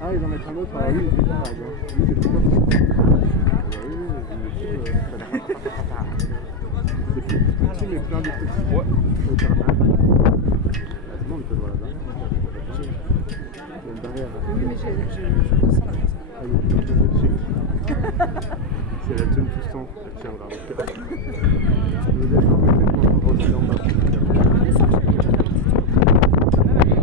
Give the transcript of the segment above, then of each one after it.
Ah, ils en mettent un autre. Ah oui, c'est bien, là. Oui, c'est plus comme ça. Oui, c'est plus petit, mais plein de petits. Ouais. C'est bon, on peut le voir là-bas. Il y a une barrière. Oui, mais je ressens la personne. Ah, il y a une petite chic. C'est la tenue tout le temps. Elle tient vraiment. Je veux descendre, mais c'est quand on revient en bas. Descends, chérie, je vais faire un petit tour. Quand même, allez, hein.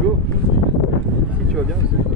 Go. Si tu vas bien, c'est bon.